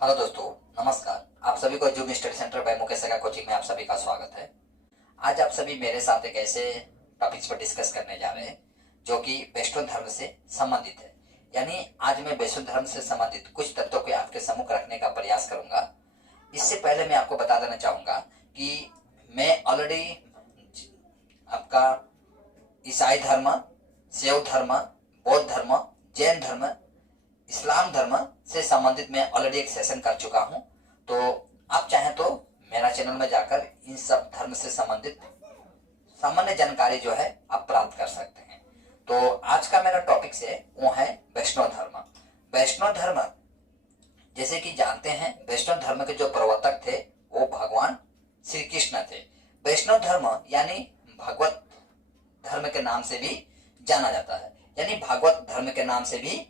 Hello दोस्तों, नमस्कार। आप सभी को zoom study centre by Mukesh का कोचिंग में आप सभी का स्वागत है। आज आप सभी मेरे साथ एक ऐसे टॉपिक्स पर डिस्कस करने जा रहे हैं जो कि वैष्णव धर्म से संबंधित है। यानी आज मैं वैष्णव धर्म से संबंधित कुछ तथ्यों को आपके सम्मुख रखने का प्रयास करूंगा। इससे पहले मैं आपको बता देना चाहूंगा कि मैं ऑलरेडी आपका ईसाई धर्म, शैव धर्म, बौद्ध धर्म, जैन धर्म, इस्लाम धर्म से संबंधित मैं ऑलरेडी एक सेशन कर चुका हूं। तो आप चाहें तो मेरा चैनल में जाकर इन सब धर्म से संबंधित सामान्य जानकारी जो है आप प्राप्त कर सकते हैं। तो आज का मेरा टॉपिक से वो है वैष्णव धर्म। वैष्णव धर्म जैसे कि जानते हैं, वैष्णव धर्म के जो प्रवर्तक थे वो भगवान श्री कृष्ण थे। वैष्णव धर्म यानी भगवत धर्म के नाम से भी जाना जाता है, यानी भागवत धर्म के नाम से भी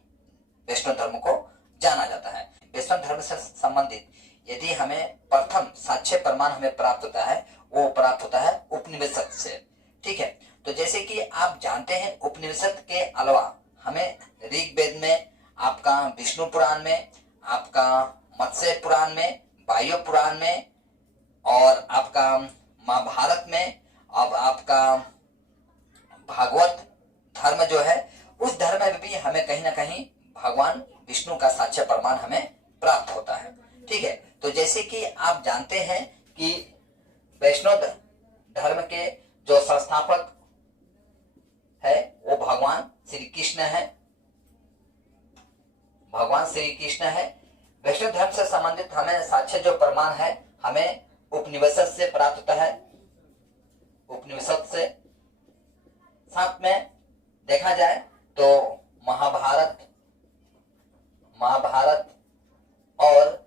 वैष्णव धर्म को जाना जाता है। वैष्णव धर्म से संबंधित यदि हमें प्रथम साक्ष्य प्रमाण हमें प्राप्त होता है, वो प्राप्त होता है उपनिषद से। ठीक है, तो जैसे कि आप जानते हैं, उपनिषद के अलावा हमें ऋग्वेद में, आपका विष्णु पुराण में, आपका मत्स्य पुराण में, वायु पुराण में और आपका महाभारत में, अब आपका भागवत धर्म जो है, उस धर्म में भी हमें कहीं ना कहीं भगवान विष्णु का साक्ष्य प्रमाण हमें प्राप्त होता है। ठीक है, तो जैसे कि आप जानते हैं कि वैष्णव धर्म के जो संस्थापक है वो भगवान श्री कृष्ण है। भगवान श्री कृष्ण है। वैष्णव धर्म से संबंधित हमें साक्ष्य जो प्रमाण है हमें उपनिषद से प्राप्त होता है। उपनिषद से साथ में देखा जाए तो महाभारत और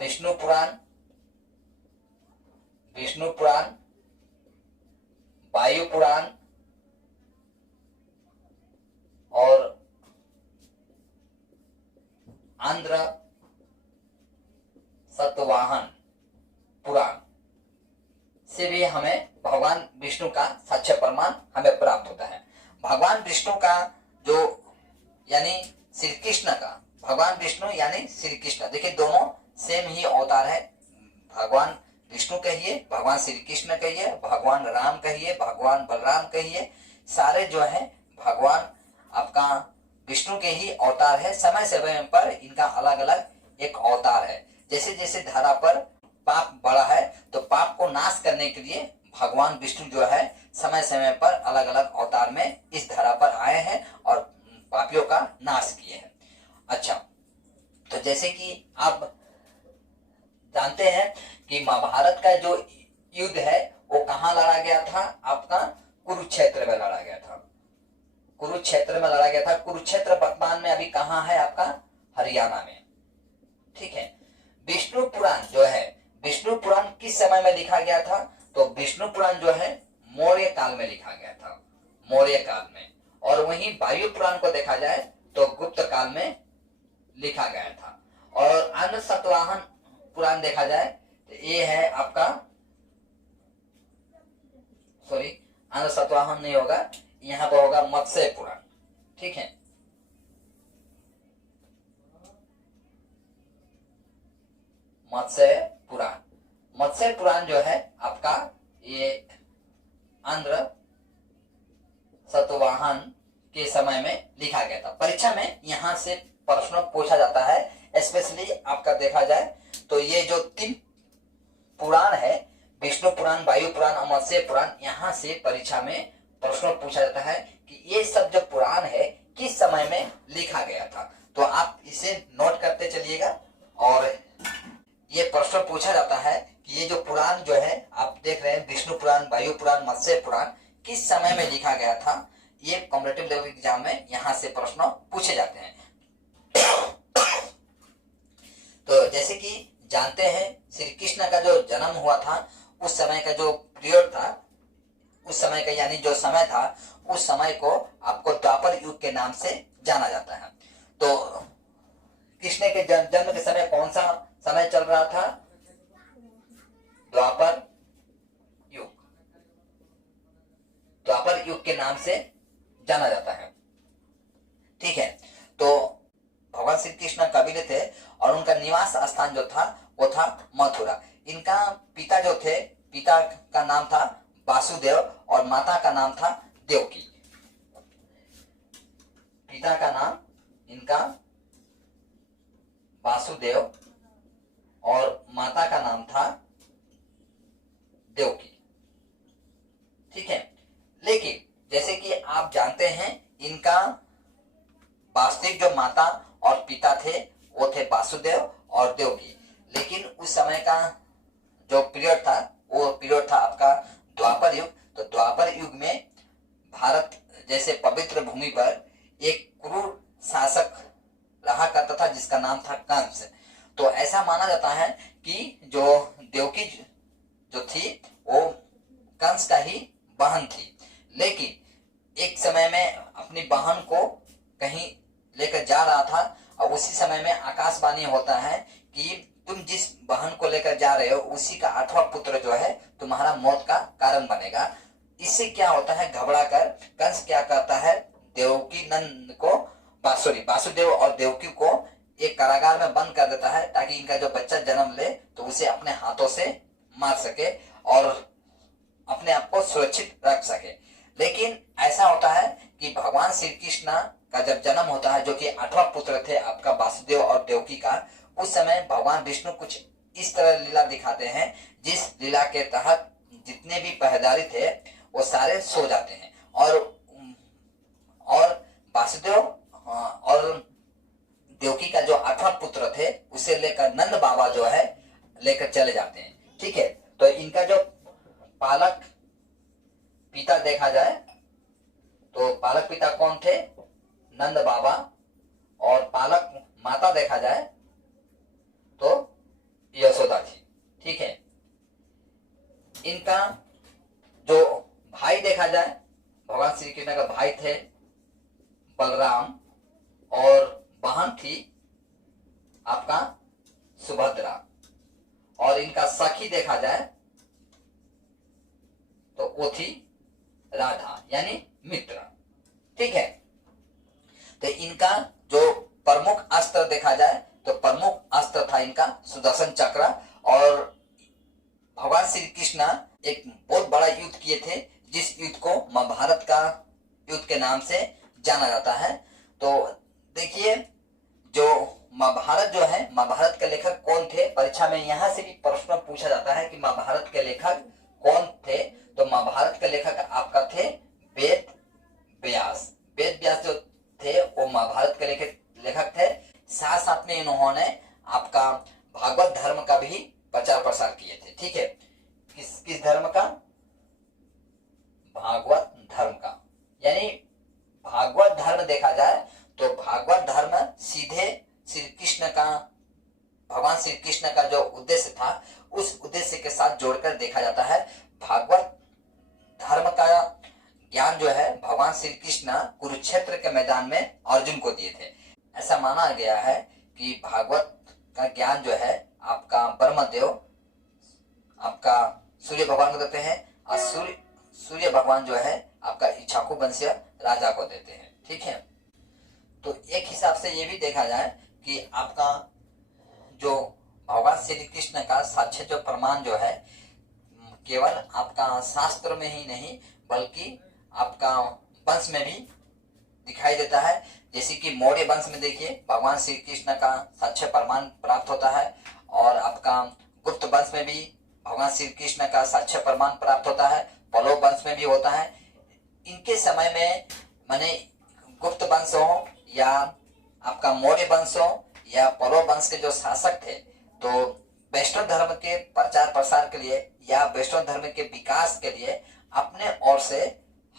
विष्णु पुराण, वायु पुराण और आंध्र सतवाहन पुराण से भी हमें भगवान विष्णु का साक्ष्य प्रमाण हमें प्राप्त होता है। भगवान विष्णु का जो यानी श्री कृष्ण का, भगवान विष्णु यानी श्री कृष्ण, देखिए दोनों सेम ही अवतार है। भगवान विष्णु कहिए, भगवान श्री कृष्ण कहिए, भगवान राम कहिए, भगवान बलराम कहिए, सारे जो है भगवान आपका विष्णु के ही अवतार है। समय समय पर इनका अलग अलग एक अवतार है। जैसे जैसे धरा पर पाप बढ़ा है तो पाप को नाश करने के लिए भगवान विष्णु जो है समय समय पर अलग अलग अवतार में इस धरा पर आए हैं और पापियों का नाश किए हैं। अच्छा, तो जैसे कि आप जानते हैं कि महाभारत का जो युद्ध है वो कहाँ लड़ा गया था? आपका कुरुक्षेत्र में लड़ा गया था। कुरुक्षेत्र में लड़ा गया था। कुरुक्षेत्र वर्तमान में अभी कहाँ है? आपका हरियाणा में। ठीक है, विष्णु पुराण जो है, विष्णु पुराण किस समय में लिखा गया था? तो विष्णु पुराण जो है मौर्य काल में लिखा गया था, मौर्य काल में। और वहीं वायु पुराण को देखा जाए तो गुप्त काल में लिखा गया था। और अन्य सतवाहन पुराण देखा जाए तो ये है आपका, सॉरी अन्य सतवाहन नहीं होगा, यहाँ पर होगा मत्स्य पुराण। ठीक है, मत्स्य पुराण। मत्स्य पुराण जो है आपका ये आंध्र सतवाहन के समय में लिखा गया था। परीक्षा में यहाँ से प्रश्न पूछा जाता है। स्पेशली आपका देखा जाए तो ये जो 3 पुराण है, विष्णु पुराण, वायु पुराण और मत्स्य पुराण, यहाँ से परीक्षा में प्रश्न पूछा जाता है कि ये सब जो पुराण है किस समय में लिखा गया था। तो आप इसे नोट करते चलिएगा। और ये प्रश्न पूछा जाता है कि ये जो पुराण जो है आप देख रहे हैं, विष्णु पुराण, वायु पुराण, मत्स्य पुराण, किस समय में लिखा गया था। ये कॉम्पिटिटिव लेवल एग्जाम में यहाँ से प्रश्न पूछे जाते हैं। तो जैसे कि जानते हैं, श्री कृष्ण का जो जन्म हुआ था उस समय का जो पीरियड था, उस समय का यानी जो समय था, उस समय को आपको द्वापर युग के नाम से जाना जाता है। तो कृष्ण के जन्म के समय कौन सा समय चल रहा था? द्वापर युग। द्वापर युग के नाम से जाना जाता है। ठीक है, तो भगवान श्री कृष्ण कबीले थे और उनका निवास स्थान जो था वो था मथुरा। इनका पिता जो थे, पिता का नाम था वासुदेव और माता का नाम था देवकी। पिता का नाम इनका वासुदेव और माता का नाम था देवकी। ठीक है, लेकिन जैसे कि आप जानते हैं इनका वास्तविक जो माता और पिता थे वो थे वासुदेव और देवकी। लेकिन उस समय का जो पीरियड था वो पीरियड था आपका द्वापर युग। तो द्वापर युग में भारत जैसे पवित्र भूमि पर एक क्रूर शासक रहा करता था जिसका नाम था कंस। तो ऐसा माना जाता है कि जो देवकी जो थी वो कंस का ही बहन थी। लेकिन एक समय में अपनी बहन को कहीं लेकर जा रहा था और उसी समय में आकाशवाणी होता है कि तुम जिस बहन को लेकर जा रहे हो उसी का 8वां पुत्र जो है तुम्हारा मौत का कारण बनेगा। इससे क्या होता है, घबरा कर कंस क्या करता है, देवकी नंद को वासुदेव और देवकी को एक कारागार में बंद कर देता है ताकि इनका जो बच्चा जन्म ले तो उसे अपने हाथों से मार सके और अपने आप को सुरक्षित रख सके। लेकिन ऐसा होता है कि भगवान श्री कृष्ण का जब जन्म होता है, जो कि 8वां पुत्र थे आपका वासुदेव और देवकी का, उस समय भगवान विष्णु कुछ इस तरह लीला दिखाते हैं जिस लीला के तहत जितने भी पहरेदारी थे वो सारे सो जाते हैं और वासुदेव और देवकी का जो 8वां पुत्र थे उसे लेकर नंद बाबा जो है लेकर चले जाते हैं। ठीक है, तो इनका जो पालक पिता देखा जाए तो पालक पिता कौन थे, नंद बाबा, और पालक माता देखा जाए तो यशोदा थी। ठीक है, इनका जो भाई देखा जाए, भगवान श्री कृष्ण का भाई थे बलराम और बहन थी आपका सुभद्रा, और इनका सखी देखा जाए तो वो थी राधा यानी मित्र। ठीक है, तो इनका जो प्रमुख अस्त्र देखा जाए तो प्रमुख अस्त्र था इनका सुदर्शन चक्र। और भगवान श्री कृष्ण एक बहुत बड़ा युद्ध किए थे जिस युद्ध को महाभारत का युद्ध के नाम से जाना जाता है। तो देखिए, जो महाभारत जो है, महाभारत के लेखक कौन थे, परीक्षा में यहां से भी प्रश्न पूछा जाता है कि महाभारत के लेखक कौन थे। तो महाभारत के लेखक आपका थे वेद व्यास। वेद व्यास जो थे वो महाभारत के लेखक थे। साथ साथ में इन्होंने आपका भागवत धर्म का भी प्रचार प्रसार किए थे। ठीक है, किस धर्म का, भागवत धर्म का। यानी भागवत धर्म देखा जाए तो भागवत धर्म सीधे श्री कृष्ण का, भगवान श्री कृष्ण का जो उद्देश्य था उस उद्देश्य के साथ जोड़कर देखा जाता है। भागवत धर्म का ज्ञान जो है भगवान श्री कृष्ण कुरुक्षेत्र के मैदान में अर्जुन को दिए थे। ऐसा माना गया है कि भागवत का ज्ञान जो है आपका ब्रह्मदेव आपका सूर्य भगवान को देते हैं और सूर्य भगवान जो है आपका इक्ष्वाकु वंशीय राजा को देते हैं। ठीक है, तो एक हिसाब से ये भी देखा जाए कि आपका जो भगवान श्री कृष्ण का साक्ष्य जो प्रमाण जो है केवल आपका शास्त्र में ही नहीं बल्कि आपका वंश में भी दिखाई देता है। जैसे कि मौर्य वंश में देखिए भगवान श्री कृष्ण का साक्ष्य प्रमाण प्राप्त होता है, और आपका गुप्त वंश में भी भगवान श्री कृष्ण का साक्ष्य प्रमाण प्राप्त होता है, पल्लव वंश में भी होता है। इनके समय में माने गुप्त वंश हो या आपका मौर्य वंश हो या पल्लव वंश के जो शासक थे, तो वैष्णव धर्म के प्रचार प्रसार के लिए या वैष्णव धर्म के विकास के लिए अपने ओर से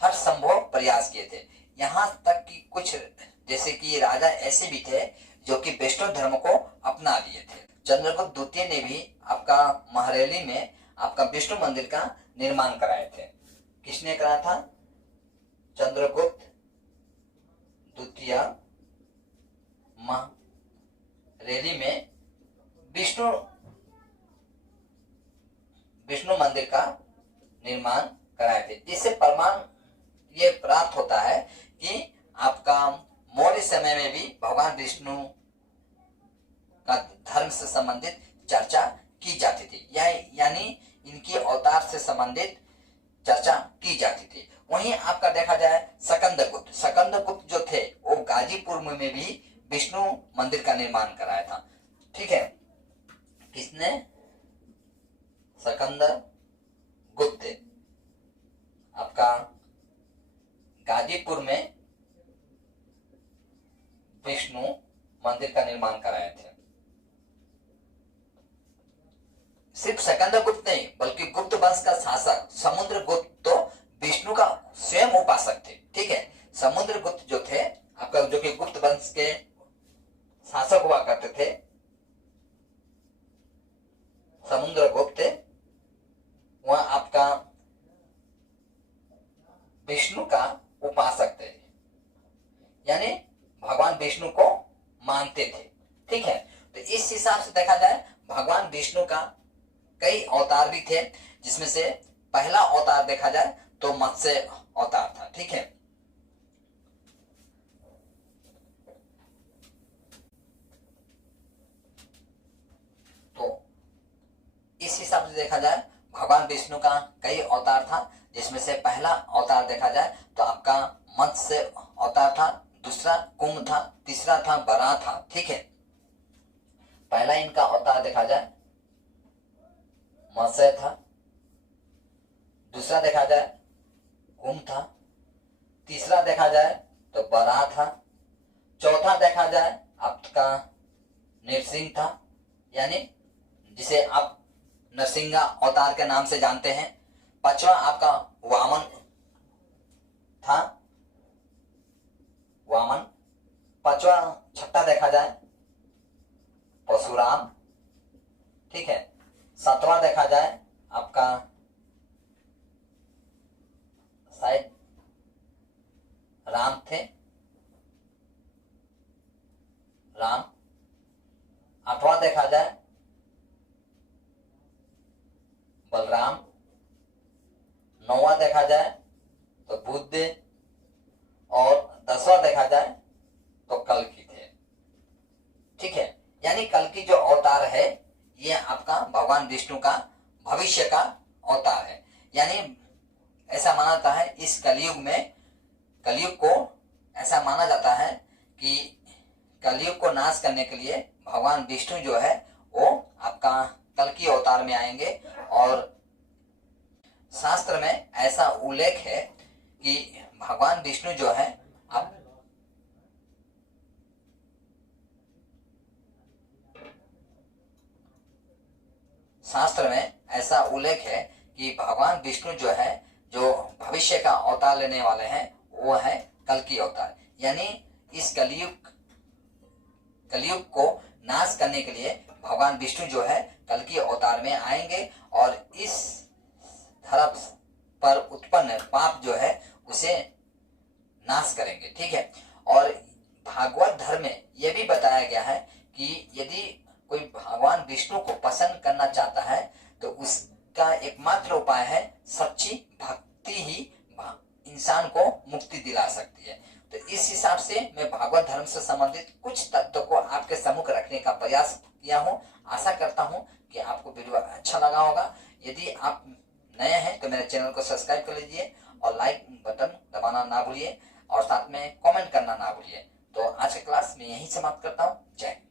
हर संभव प्रयास किए थे। यहाँ तक कि कुछ जैसे कि राजा ऐसे भी थे जो कि वैष्णव धर्म को अपना लिए थे। चंद्रगुप्त द्वितीय ने भी आपका महरैली में आपका विष्णु मंदिर का निर्माण कराए थे। किसने कराया था? चंद्रगुप्त द्वितीय महरैली में विष्णु मंदिर का निर्माण कराए थे। इससे प्रमाण ये प्राप्त होता है कि आपका मौर्य समय में भी भगवान विष्णु का धर्म से संबंधित चर्चा की जाती थी, यानी इनकी अवतार से संबंधित चर्चा की जाती थी। वहीं आपका देखा जाए सकंदर गुप्त जो थे वो गाजीपुर में भी विष्णु मंदिर का निर्माण कराया था। ठीक है, किसने? सकंदर गुप्त आपका गाजीपुर में विष्णु मंदिर का निर्माण कराए थे। सिर्फ सकंदर गुप्त नहीं बल्कि गुप्त वंश का शासक समुद्रगुप्त तो विष्णु का स्वयं उपासक थे। ठीक है, समुद्रगुप्त जो थे आपका, जो कि गुप्त वंश के शासक हुआ करते थे, समुद्रगुप्त वह आपका विष्णु का उपासक थे, यानी भगवान विष्णु को मानते थे। ठीक है, तो इस हिसाब से देखा जाए भगवान विष्णु का कई अवतार भी थे, जिसमें से पहला अवतार देखा जाए तो मत्स्य अवतार था। ठीक है, तो इस हिसाब से देखा जाए भगवान विष्णु का कई अवतार था, जिसमें से पहला अवतार देखा जाए तो आपका मत्स्य अवतार था, दूसरा कुंभ था, तीसरा था वराह था। ठीक है, पहला इनका अवतार देखा जाए मत्स्य था, दूसरा देखा जाए कुंभ था, तीसरा देखा जाए तो वराह था, चौथा देखा जाए आपका नृसिंह था, यानी जिसे आप नरसिंहा अवतार के नाम से जानते हैं। पांचवा आपका वामन था, वामन। पांचवा छठा देखा जाए परशुराम। ठीक है, सातवां देखा जाए आपका शायद राम थे, राम। आठवां देखा जाए बलराम। नौवां देखा जाए तो बुद्ध, और 10वां देखा जाए तो कल्कि थे। ठीक है, यानी कल्कि जो अवतार है ये आपका भगवान विष्णु का भविष्य का अवतार है। यानी ऐसा माना जाता है इस कलयुग को ऐसा माना जाता है कि कलयुग को नाश करने के लिए भगवान विष्णु जो है वो आपका कल्कि अवतार में आएंगे। और शास्त्र में ऐसा उल्लेख है कि भगवान विष्णु जो है आप शास्त्र में ऐसा उल्लेख है कि भगवान विष्णु जो है, जो भविष्य का अवतार लेने वाले हैं, वो है कल्कि अवतार। यानी इस कलयुग को नाश करने के लिए भगवान विष्णु जो है कल्कि अवतार में आएंगे और इस धरती पर उत्पन्न पाप जो है उसे नाश करेंगे। ठीक है, और भागवत धर्म में यह भी बताया गया है कि यदि कोई भगवान विष्णु को पसंद करना चाहता है तो उसका एकमात्र उपाय है सच्ची भक्ति ही इंसान को मुक्ति दिला सकती है। तो इस हिसाब से मैं भागवत धर्म से संबंधित कुछ तत्वों को आपके सम्मुख रखने का प्रयास किया हूँ। आशा करता हूँ कि आपको वीडियो अच्छा लगा होगा। यदि आप नए हैं तो मेरे चैनल को सब्सक्राइब कर लीजिए और लाइक बटन दबाना ना भूलिए और साथ में कमेंट करना ना भूलिए। तो आज की क्लास में यहीं समाप्त करता हूँ। जय हिंद।